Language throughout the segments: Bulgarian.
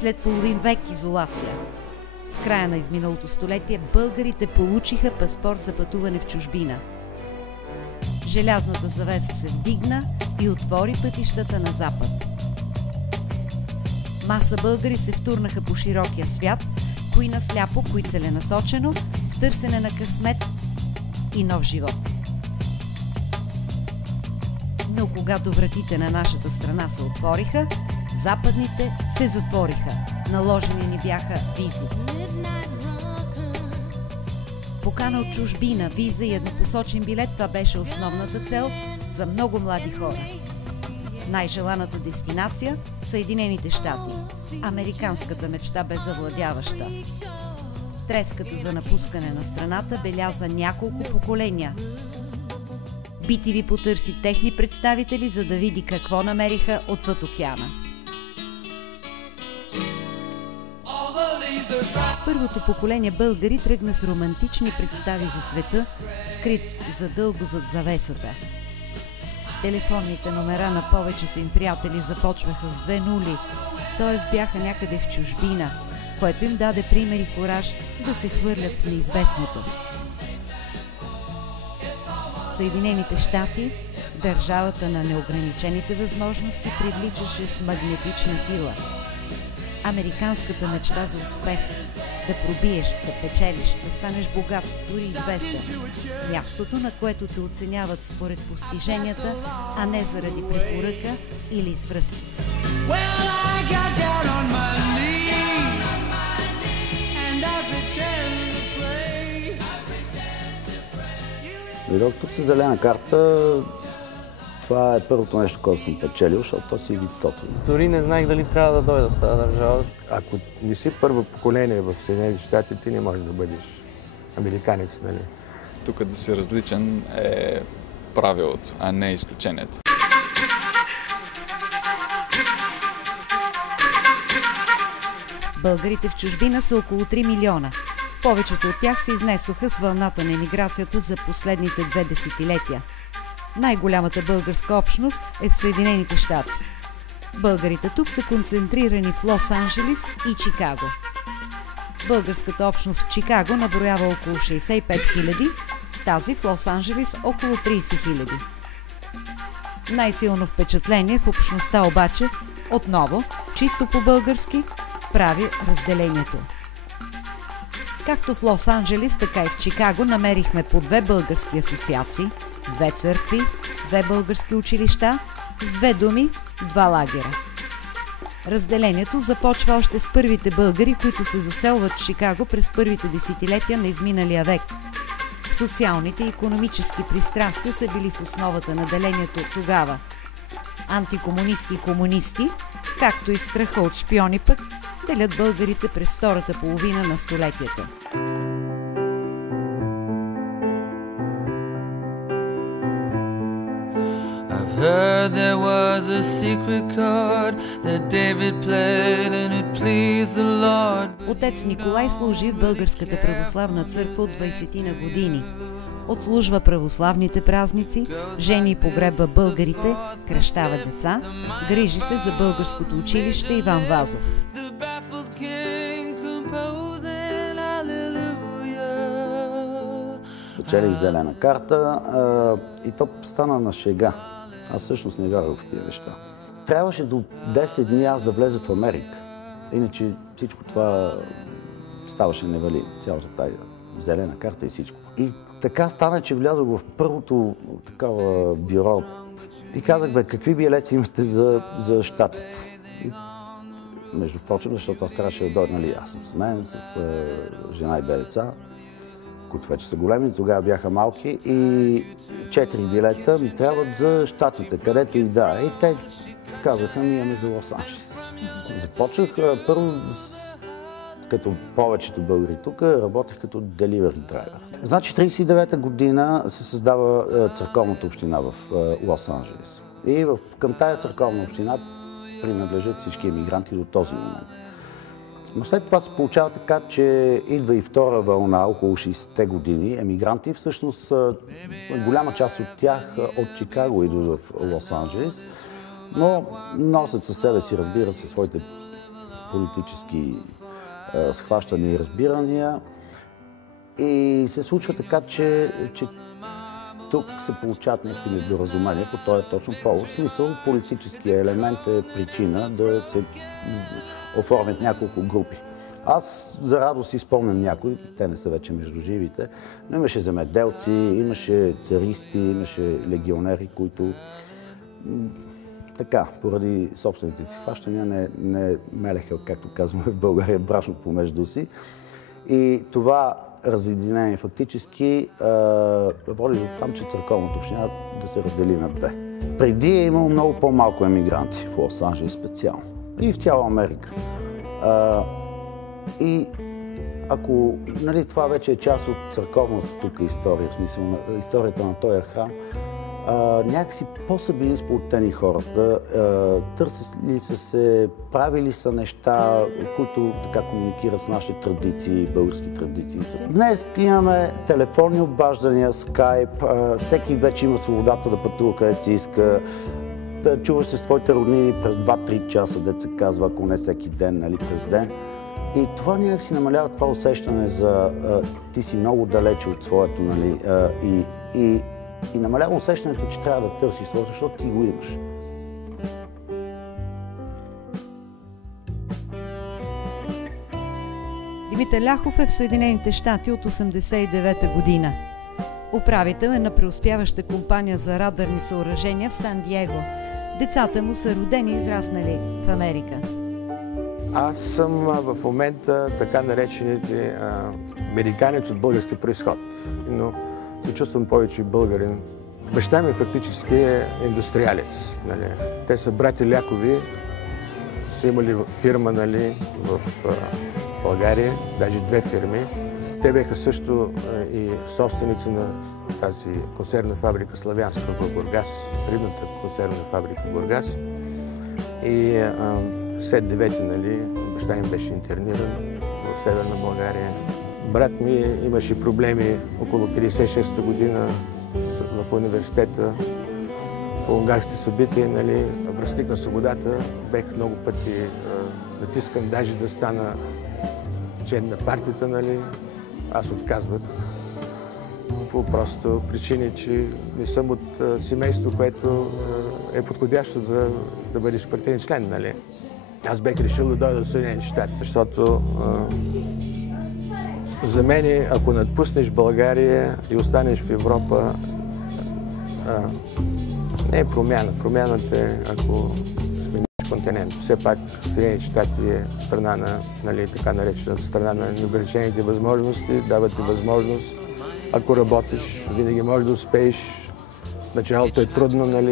След половин век изолация, в края на изминалото столетие, българите получиха паспорт за пътуване в чужбина. Желязната завеса се вдигна и отвори пътищата на запад. Маса българи се втурнаха по широкия свят, кои насляпо, кои целенасочено, в търсене на късмет и нов живот. Но когато вратите на нашата страна се отвориха, западните се затвориха. Наложени ни бяха визи. Покана от чужбина, виза и еднопосочен билет, това беше основната цел за много млади хора. Най-желаната дестинация – Съединените щати. Американската мечта бе завладяваща. Треската за напускане на страната беляза няколко поколения. BTV потърси техни представители, за да види какво намериха отвъд океана. Първото поколение българи тръгна с романтични представи за света, скрит задълго зад завесата. Телефонните номера на повечето им приятели започваха с 2 нули, т.е. бяха някъде в чужбина, което им даде пример и кураж да се хвърлят в неизвестното. Съединените щати, държавата на неограничените възможности, привличаше с магнетична сила. Американската мечта за успех – да пробиеш, да печелиш, да станеш богат, дори известен. Мястото, на което те оценяват според постиженията, а не заради препоръка или свръзки. Дойдох тук с зелена карта. Това е първото нещо, което съм печелил, защото то си вид тото. Дори не знаех дали трябва да дойда в тази държава. Ако не си първо поколение в Съединените щати, ти не можеш да бъдеш американец, нали? Тук да си различен е правилото, а не изключението. Българите в чужбина са около 3 милиона. Повечето от тях се изнесоха с вълната на емиграцията за последните 2 десетилетия. Най-голямата българска общност е в Съединените щати. Българите тук са концентрирани в Лос-Анджелис и Чикаго. Българската общност в Чикаго наброява около 65 хиляди, тази в Лос-Анджелис около 30 хиляди. Най-силно впечатление в общността обаче, отново, чисто по-български, прави разделението. Както в Лос-Анджелис, така и в Чикаго намерихме по 2 български асоциации, 2 църкви, 2 български училища, с 2 думи, 2 лагера. Разделението започва още с първите българи, които се заселват в Чикаго през първите десетилетия на изминалия век. Социалните и икономически пристрастия са били в основата на делението тогава. Антикомунисти и комунисти, както и страха от шпиони пък, делят българите през втората половина на столетието. Heard there was a secret chord that David played and it pleased the Lord. Отец Николай служи в Българската православна църква от 20-на години. Отслужва православните празници, жени и погреба българите, кръщава деца, грижи се за българското училище Иван Вазов. Спечелих зелена карта и то стана на шега. Аз всъщност не вярвах в тия неща. Трябваше до 10 дни аз да влеза в Америка. Иначе всичко това ставаше невалидно. Цялата тая зелена карта и всичко. И така стана, че влязох в първото такава бюро и казах, бе, какви билети имате за щатите? И, между прочим, защото аз трябваше да дойда, нали, аз съм с мен, с жена и 2 деца, които вече са големи, тогава бяха малки, и 4 билета ми трябват за щатите, където и да. И те казаха, ми имаме за Лос-Анджелис. Започнах първо, като повечето българи тук, работех като delivery driver. Значи 1939 година се създава църковната община в Лос-Анджелис. И към тая църковна община принадлежат всички емигранти до този момент. Но след това се получава така, че идва и втора вълна, около 60-те години, емигранти. Всъщност голяма част от тях от Чикаго идват в Лос-Анджелис, но носят със себе си, разбира се, своите политически схващания и разбирания. И се случва така, че тук се получават някакви недоразумения по този точно повод. В смисъл, политическия елемент е причина да се оформят няколко групи. Аз за радост си спомням някои, те не са вече между живите, но имаше земеделци, имаше царисти, имаше легионери, които така, поради собствените си хващания не мелеха, както казваме в България, брашно помежду си. И това разединение фактически води до там, че църковната община да се раздели на две. Преди е имало много по-малко емигранти в Лос-Анджелес специално и в цяла Америка. И ако това вече е част от църковната тук история, в смисъл на историята на този храм, някакси по-са били сплотени хората, търсили са се, правили са неща, които така комуникират с нашите традиции, български традиции. Днес имаме телефонни обаждания, скайп, всеки вече има свободата да пътува където си иска, да чуваш се с твоите роднини през 2-3 часа, дето се казва, ако не всеки ден, през ден. И това някакси намалява това усещане за ти си много далече от своето, и намалява усещането, че трябва да търсиш своето, защото ти го имаш. Димитър Ляхов е в Съединените щати от 1989 година. Управител е на преуспяваща компания за радарни съоръжения в Сан-Диего. Децата му са родени и израснали в Америка. Аз съм в момента така наречените американец от български произход, но се чувствам повече българин. Баща ми фактически е индустриалец. Те са брати Лякови, са имали фирма в България, даже 2 фирми. Те бяха също и собственици на тази консервна фабрика Славянска в Бургас, рибната консервна фабрика в Бургас. И след 9-ти, баща им беше интерниран в Северна България. Брат ми имаше проблеми около 56-та година в университета по унгарските събития. Връстник на свободата, бех много пъти натискан даже да стана член на партията. Аз отказвах по просто причини, че не съм от семейство, което е подходящо за да бъдеш партиен член. Аз бех решил да дойда до Съединените щати, защото за мен, ако напуснеш България и останеш в Европа, не е промяна. Промяната е, ако смениш континент. Все пак Съединените щати е страна на, така наречената страна на неограничените възможности, дава ти възможност. Ако работиш, винаги можеш да успееш. Началото е трудно,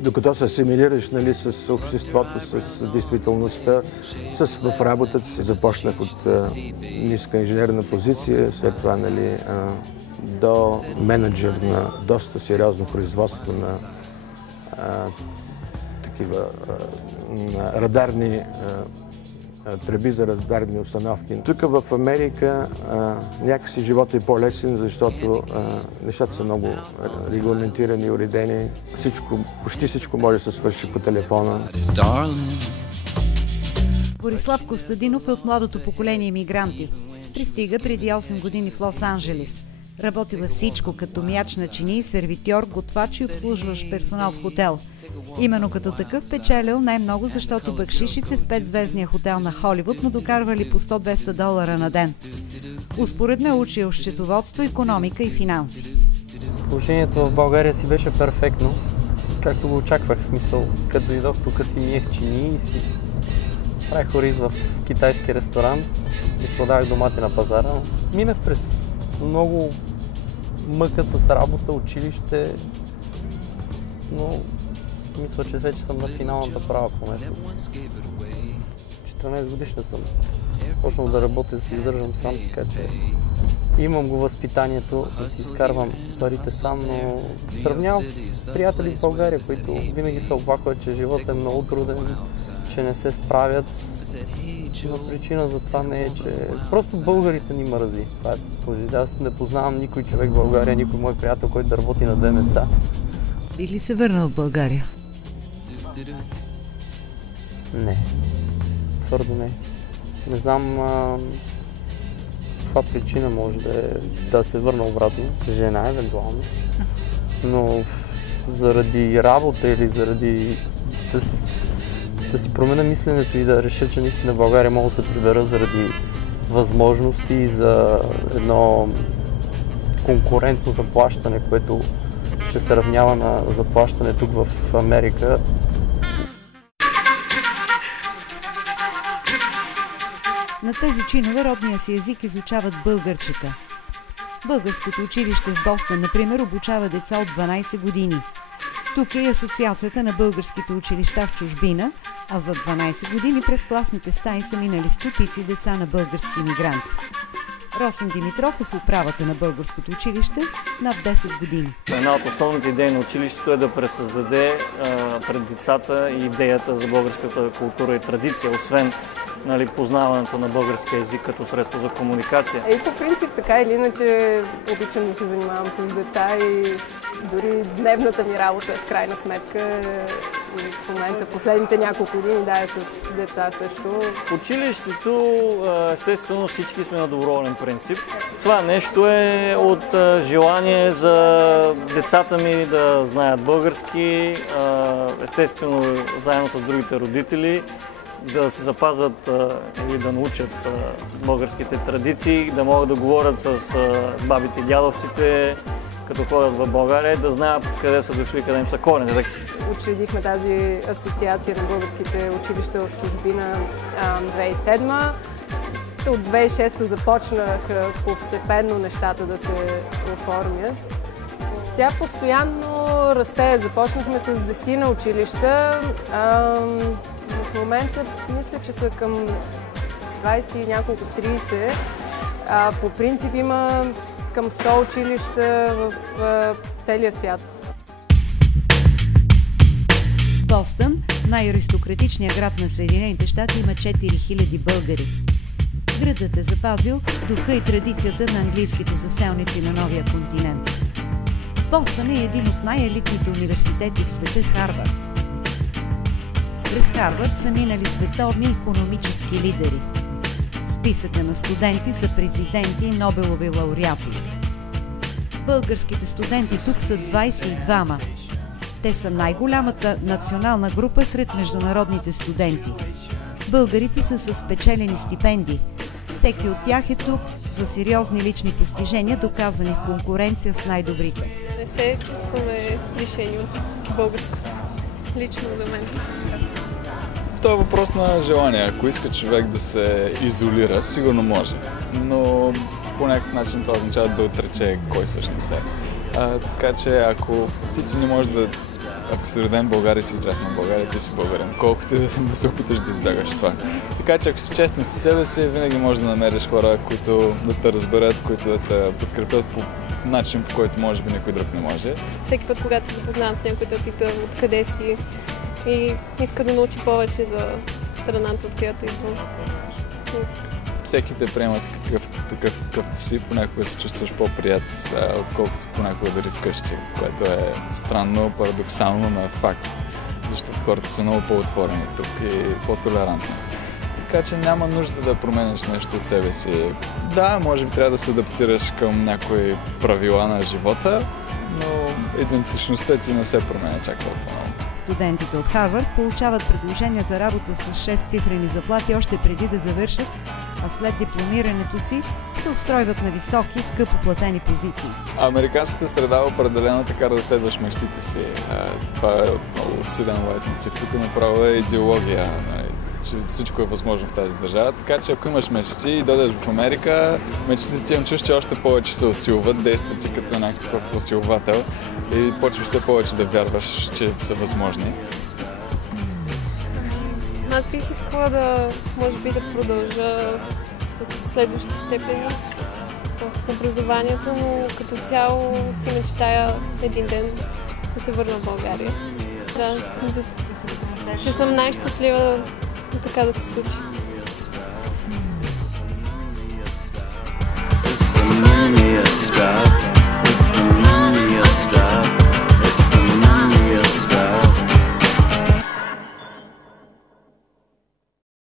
докато се асимилираш с обществото, с действителността, в работата си. Започнах от ниска инженерна позиция, след това до менеджер на доста сериозно производство на такива радарни тръби за радарни установки. Тук в Америка някакси живота е по-лесен, защото нещата са много регламентирани и уредени. Почти всичко може да се свърши по телефона. Борислав Костадинов е от младото поколение имигранти. Пристига преди 8 години в Лос-Анджелес. Работил е всичко, като мияч на чини, сервитьор, готвач и обслужващ персонал в хотел. Именно като такъв печелил най-много, защото бакшишите в 5-звездния хотел на Холивуд му докарвали по $100-200 на ден. Успоредно е учил счетоводство, икономика и финанси. Положението в България си беше перфектно, както го очаквах, в смисъл. Като дойдох тук си миех чини и си правих ориз в китайски ресторант и продавах домати на пазара. Минах през много мъка с работа, училище, но мисля, че вече съм на финалната права по месец. 14 годишна съм. Почнал да работя, да се издържам сам, така че имам го възпитанието да си изкарвам парите сам, но сравнявам с приятели в България, които винаги се оплакват, че животът е много труден, че не се справят. Но причина за това не е, че просто българите ни мързи. Аз не познавам никой човек в България, никой мой приятел, който да работи на 2 места. Би ли се върнал в България? Не. Твърдо не. Не знам каква причина може да се върна обратно. Жена евентуално. Но заради работа или заради да си променя мисленето и да реша, че наистина в България мога да се прибера заради възможности за едно конкурентно заплащане, което ще се равнява на заплащане тук в Америка. На тези чинове родния си език изучават българчета. Българското училище в Бостън, например, обучава деца от 12 години. Тук е и Асоциацията на българските училища в чужбина, а за 12 години през класните стаи са минали стотици деца на български имигранти. Росен Димитров е в управата на българското училище над 10 години. Една от основните идеи на училището е да пресъздаде пред децата идеята за българската култура и традиция, освен познаването на българския език като средство за комуникация. По принцип, така или иначе, обичам да се занимавам с деца и дори дневната ми работа в крайна сметка в момента, последните няколко години, е с деца също. В училището, естествено, всички сме на доброволен принцип. Това нещо е от желание за децата ми да знаят български, естествено, заедно с другите родители, да се запазят или да научат българските традиции, да могат да говорят с бабите и дядовците, като ходят в България, да знаят къде са дошли, къде им са корените. Учредихме тази асоциация на българските училища в чужбина 2007. От 2006 започнаха постепенно нещата да се оформят. Тя постоянно расте. Започнахме с 10 на училища. В момента мисля, че са към 20 и няколко 30. По принцип има към 100 училища в целия свят. Бостън, най-аристократичният град на Съединените щати, има 4000 българи. Градът е запазил духа и традицията на английските заселници на новия континент. Бостън е един от най-елитните университети в света – Харвард. През Харвард са минали световни икономически лидери. Списъка на студенти са президенти и Нобелови лауреати. Българските студенти тук са 22-ма. Те са най-голямата национална група сред международните студенти. Българите са с спечелени стипендии. Всеки от тях е тук за сериозни лични постижения, доказани в конкуренция с най-добрите. Не се чувстваме лишени от българското. Лично за мен. Това е въпрос на желание. Ако иска човек да се изолира, сигурно може. Но по някакъв начин това означава да отрече кой всъщност е. Така че ако ти не можеш да... Ако си роден в България и си израснал в България, ти си българин. Колкото да се опиташ да избягаш това. Така че ако си честен със себе си, винаги можеш да намериш хора, които да те разберат, които да те подкрепят по начин, по който може би никой друг не може. Всеки път, когато се запознавам с някой, да питам откъде си и иска да научи повече за страната, от която идвам. Всеки те приема такъв какъвто си, понякога се чувстваш по-прият, отколкото понякога дори вкъщи, което е странно, парадоксално, но е факт, защото хората са много по-отворени тук и по-толерантни. Така че няма нужда да променяш нещо от себе си. Да, може би трябва да се адаптираш към някои правила на живота, но идентичността ти не се променя чак толкова много. Студентите от Харвард получават предложения за работа с 6-цифрени заплати още преди да завършат, а след дипломирането си се устройват на високи, скъпо платени позиции. Американската среда е определена така да следваш мечтите си. Това е много силен лейтмотив. Тук направо е идеология, че всичко е възможно в тази държава. Така че ако имаш мечти и дойдеш в Америка, мечтите ти, чуш, че още повече се усилват, действат ти като някакъв усилвател и почваш все повече да вярваш, че са възможни. Аз бих искала може би да продължа с следващи степени в образованието, но като цяло си мечтая един ден да се върна в България. Да, че съм най-щастлива така да се случи.